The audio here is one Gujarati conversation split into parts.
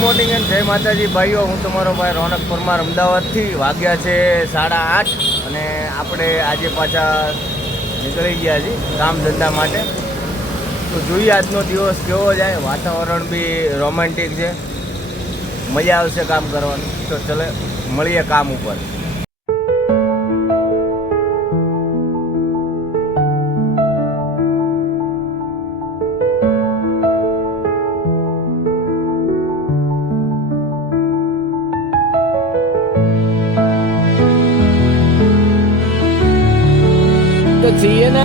મોર્નિંગ એન્ડ જય માતાજી ભાઈઓ, હું તમારો ભાઈ રોનક પરમાર અમદાવાદથી. વાગ્યા છે 8:30 અને આપણે આજે પાછા નીકળી ગયા છીએ કામ ધંધા માટે. તો જોઈએ આજનો દિવસ કેવો જાય. વાતાવરણ બી રોમેન્ટિક છે, મજા આવશે કામ કરવાની. તો ચલે મળીએ કામ ઉપર. તો છીએ ને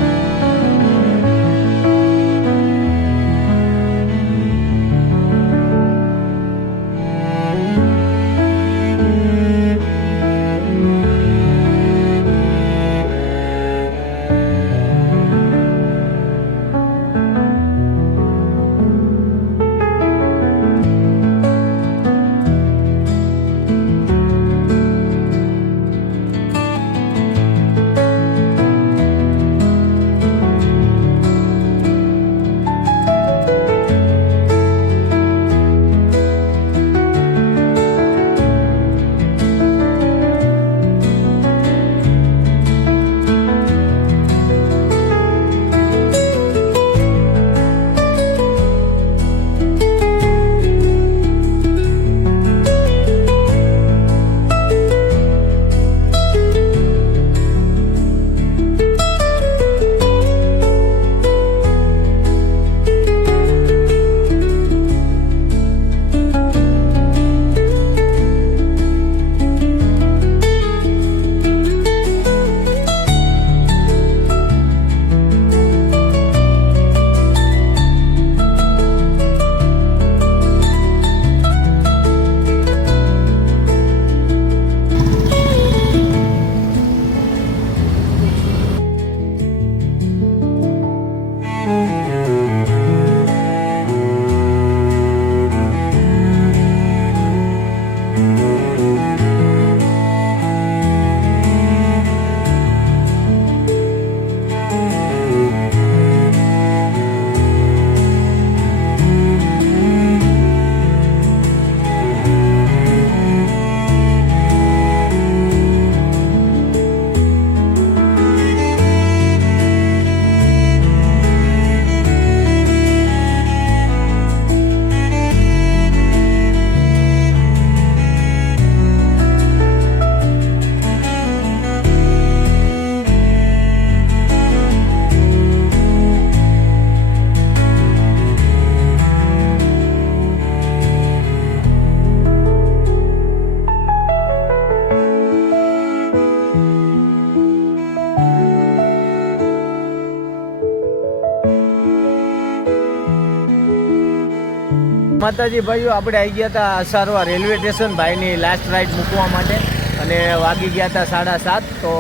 માતાજી ભાઈઓ, આપણે આવી ગયા હતા અસારવા રેલવે સ્ટેશન ભાઈની લાસ્ટ રાઈડ મૂકવા માટે અને વાગી ગયા હતા 7:30. તો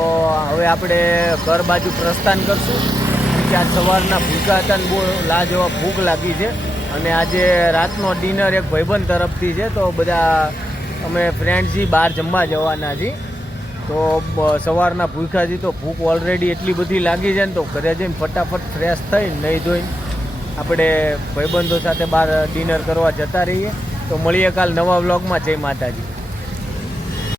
હવે આપણે ઘર બાજુ પ્રસ્થાન કરશું. ત્યાં સવારના ભૂખા હતા ને બહુ લાજવાબ ભૂખ લાગી છે. અને આજે રાતનો ડિનર એક ભાઈબંધ તરફથી છે. તો બધા અમે ફ્રેન્ડ્સી બહાર જમવા જવાના છીએ. તો સવારના ભૂખા છીએ તો ભૂખ ઓલરેડી એટલી બધી લાગી છે ને, તો ઘરે જઈને ફટાફટ ફ્રેશ થઈને નહીં ધોઈને આપણે ભાઈબંધો સાથે બહાર ડિનર કરવા જતા રહીએ. તો મળીએ કાલ નવા વ્લોગમાં. જય માતાજી.